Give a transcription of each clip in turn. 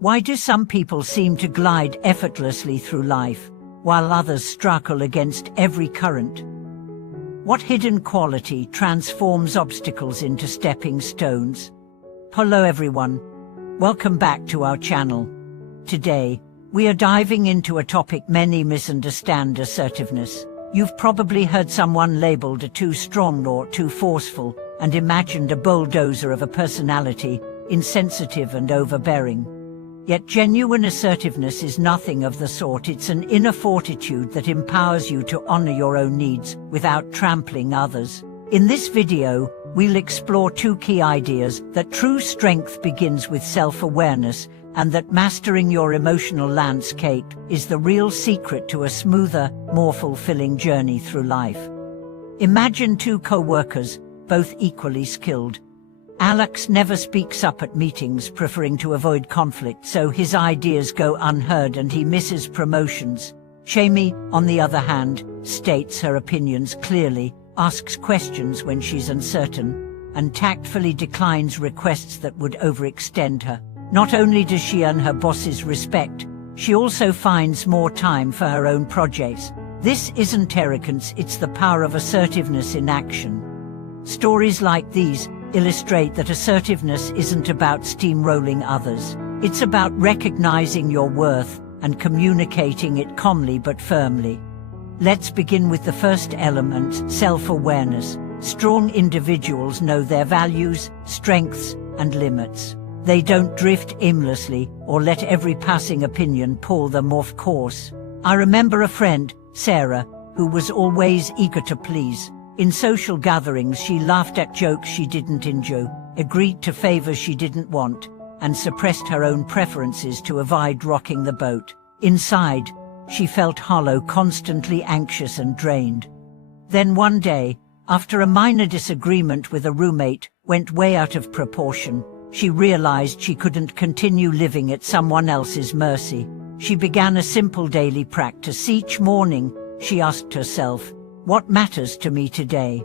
Why do some people seem to glide effortlessly through life, while others struggle against every current? What hidden quality transforms obstacles into stepping stones? Hello everyone. Welcome back to our channel. Today, we are diving into a topic many misunderstand: assertiveness. You've probably heard someone labeled too strong or too forceful, and imagined a bulldozer of a personality, insensitive and overbearing. Yet genuine assertiveness is nothing of the sort. It's an inner fortitude that empowers you to honor your own needs without trampling others. In this video, we'll explore two key ideas: that true strength begins with self-awareness, and that mastering your emotional landscape is the real secret to a smoother, more fulfilling journey through life. Imagine two co-workers, both equally skilled. Alex never speaks up at meetings, preferring to avoid conflict so his ideas go unheard and he misses promotions. Jamie, on the other hand, states her opinions clearly, asks questions when she's uncertain, and tactfully declines requests that would overextend her. Not only does she earn her boss's respect, she also finds more time for her own projects. This isn't arrogance, it's the power of assertiveness in action. Stories like these illustrate that assertiveness isn't about steamrolling others. It's about recognizing your worth and communicating it calmly but firmly. Let's begin with the first element: self-awareness. Strong individuals know their values, strengths, and limits. They don't drift aimlessly or let every passing opinion pull them off course. I remember a friend, Sarah, who was always eager to please. In social gatherings, she laughed at jokes she didn't enjoy, agreed to favors she didn't want, and suppressed her own preferences to avoid rocking the boat. Inside, she felt hollow, constantly anxious and drained. Then one day, after a minor disagreement with a roommate went way out of proportion, she realized she couldn't continue living at someone else's mercy. She began a simple daily practice. Each morning, she asked herself, "What matters to me today?"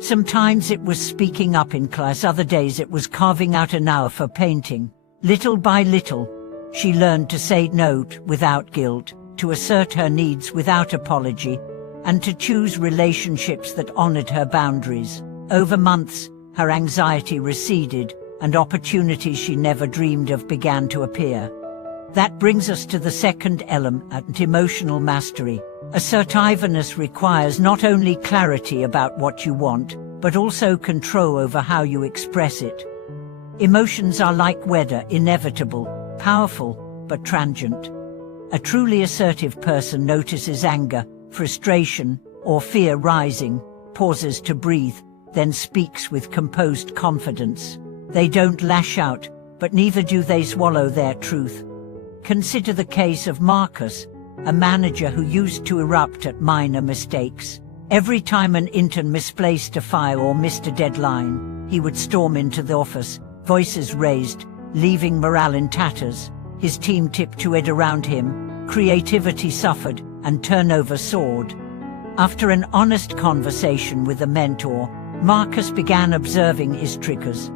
Sometimes it was speaking up in class, other days it was carving out an hour for painting. Little by little, she learned to say no without guilt, to assert her needs without apology, and to choose relationships that honored her boundaries. Over months, her anxiety receded, and opportunities she never dreamed of began to appear. That brings us to the second element: emotional mastery. Assertiveness requires not only clarity about what you want, but also control over how you express it. Emotions are like weather, inevitable, powerful, but transient. A truly assertive person notices anger, frustration, or fear rising, pauses to breathe, then speaks with composed confidence. They don't lash out, but neither do they swallow their truth. Consider the case of Marcus, a manager who used to erupt at minor mistakes. Every time an intern misplaced a file or missed a deadline, he would storm into the office, voices raised, leaving morale in tatters. His team tiptoed around him, creativity suffered, and turnover soared. After an honest conversation with a mentor, Marcus began observing his triggers.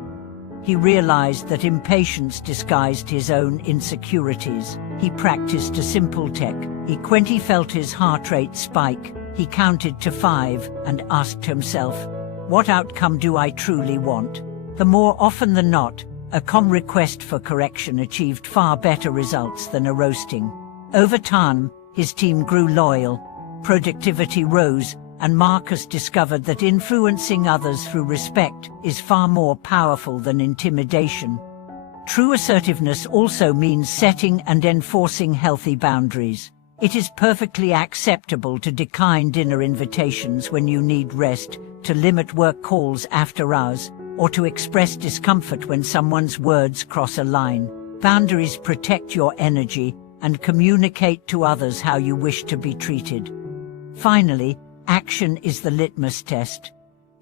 He realized that impatience disguised his own insecurities. He practiced a simple technique. When he felt his heart rate spike, he counted to 5 and asked himself, "What outcome do I truly want?" The more often than not, a calm request for correction achieved far better results than a roasting. Over time, his team grew loyal, productivity rose, and Marcus discovered that influencing others through respect is far more powerful than intimidation. True assertiveness also means setting and enforcing healthy boundaries. It is perfectly acceptable to decline dinner invitations when you need rest, to limit work calls after hours, or to express discomfort when someone's words cross a line. Boundaries protect your energy and communicate to others how you wish to be treated. Finally, action is the litmus test.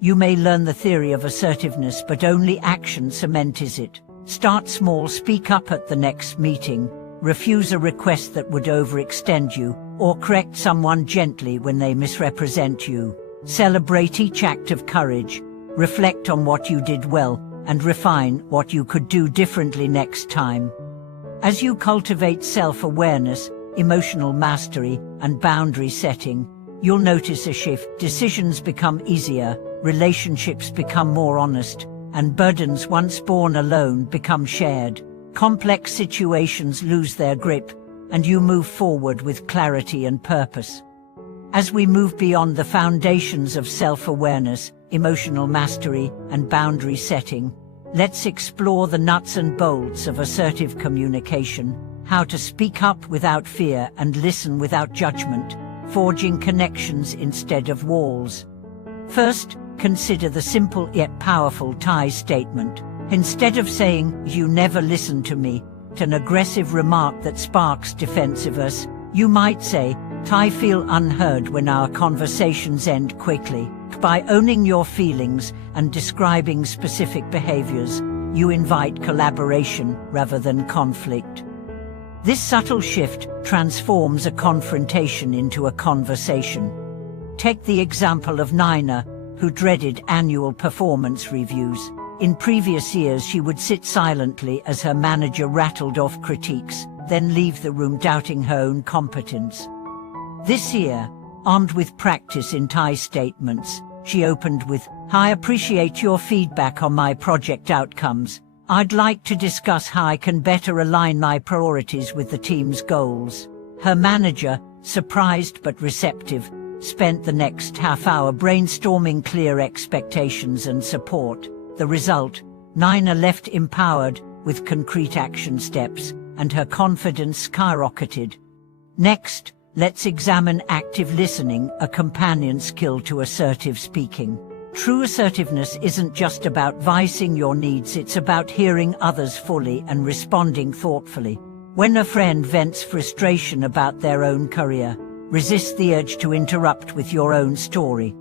You may learn the theory of assertiveness, but only action cements it. Start small, speak up at the next meeting, refuse a request that would overextend you, or correct someone gently when they misrepresent you. Celebrate each act of courage, reflect on what you did well, and refine what you could do differently next time. As you cultivate self-awareness, emotional mastery, and boundary setting, you'll notice a shift. Decisions become easier, relationships become more honest, and burdens once borne alone become shared. Complex situations lose their grip, and you move forward with clarity and purpose. As we move beyond the foundations of self-awareness, emotional mastery, and boundary setting, let's explore the nuts and bolts of assertive communication, how to speak up without fear and listen without judgment, forging connections instead of walls. First, consider the simple yet powerful Thai statement. Instead of saying, "You never listen to me," an aggressive remark that sparks defensiveness, you might say, "I feel unheard when our conversations end quickly." By owning your feelings and describing specific behaviors, you invite collaboration rather than conflict. This subtle shift transforms a confrontation into a conversation. Take the example of Nina, who dreaded annual performance reviews. In previous years, she would sit silently as her manager rattled off critiques, then leave the room doubting her own competence. This year, armed with practice in Thai statements, she opened with, "I appreciate your feedback on my project outcomes. I'd like to discuss how I can better align my priorities with the team's goals." Her manager, surprised but receptive, spent the next half hour brainstorming clear expectations and support. The result, Nina left empowered, with concrete action steps, and her confidence skyrocketed. Next, let's examine active listening, a companion skill to assertive speaking. True assertiveness isn't just about voicing your needs, it's about hearing others fully and responding thoughtfully. When a friend vents frustration about their own career, resist the urge to interrupt with your own story.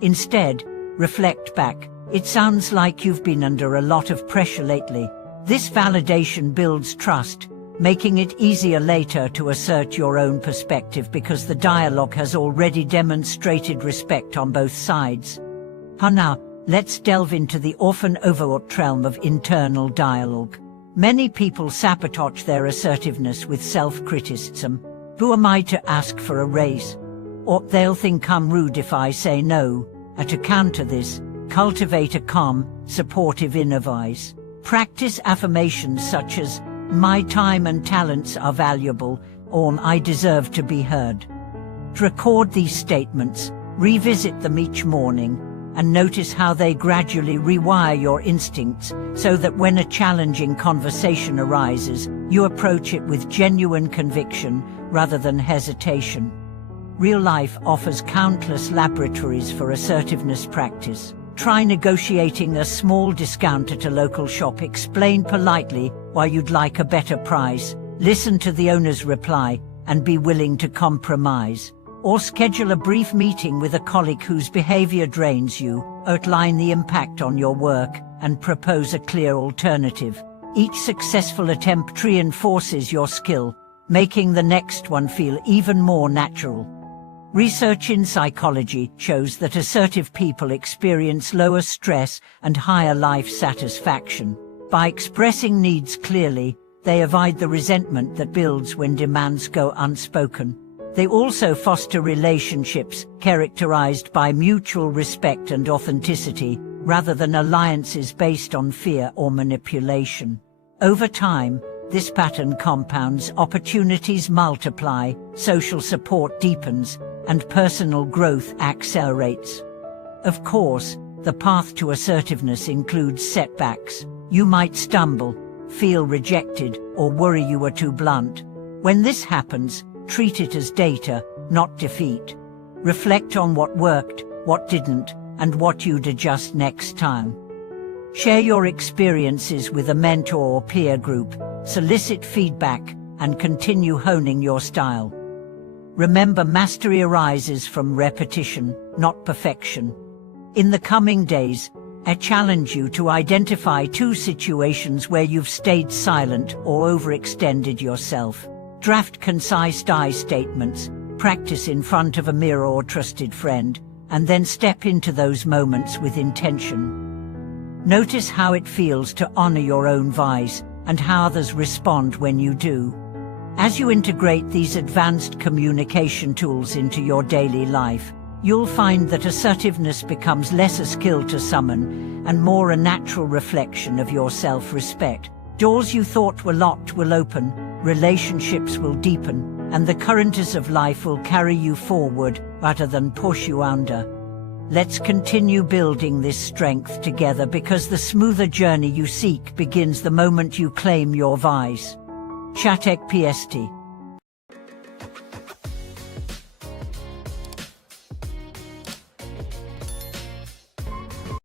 Instead, reflect back. "It sounds like you've been under a lot of pressure lately." This validation builds trust, making it easier later to assert your own perspective because the dialogue has already demonstrated respect on both sides. Now, let's delve into the often overlooked realm of internal dialogue. Many people sabotage their assertiveness with self-criticism. "Who am I to ask for a raise?" Or, "They'll think I'm rude if I say no." To counter this, cultivate a calm, supportive inner voice. Practice affirmations such as, "My time and talents are valuable," or "I deserve to be heard." Record these statements, revisit them each morning, and notice how they gradually rewire your instincts so that when a challenging conversation arises, you approach it with genuine conviction rather than hesitation. Real life offers countless laboratories for assertiveness practice. Try negotiating a small discount at a local shop. Explain politely why you'd like a better price. Listen to the owner's reply and be willing to compromise. Or schedule a brief meeting with a colleague whose behavior drains you. Outline the impact on your work and propose a clear alternative. Each successful attempt reinforces your skill, making the next one feel even more natural. Research in psychology shows that assertive people experience lower stress and higher life satisfaction. By expressing needs clearly, they avoid the resentment that builds when demands go unspoken. They also foster relationships characterized by mutual respect and authenticity, rather than alliances based on fear or manipulation. Over time, this pattern compounds, opportunities multiply, social support deepens, and personal growth accelerates. Of course, the path to assertiveness includes setbacks. You might stumble, feel rejected, or worry you were too blunt. When this happens, treat it as data, not defeat. Reflect on what worked, what didn't, and what you'd adjust next time. Share your experiences with a mentor or peer group, solicit feedback, and continue honing your style. Remember, mastery arises from repetition, not perfection. In the coming days, I challenge you to identify 2 situations where you've stayed silent or overextended yourself. Draft concise I statements, practice in front of a mirror or trusted friend, and then step into those moments with intention. Notice how it feels to honor your own voice, and how others respond when you do. As you integrate these advanced communication tools into your daily life, you'll find that assertiveness becomes less a skill to summon and more a natural reflection of your self-respect. Doors you thought were locked will open, relationships will deepen, and the currents of life will carry you forward rather than push you under. Let's continue building this strength together, because the smoother journey you seek begins the moment you claim your voice. Chatek PST.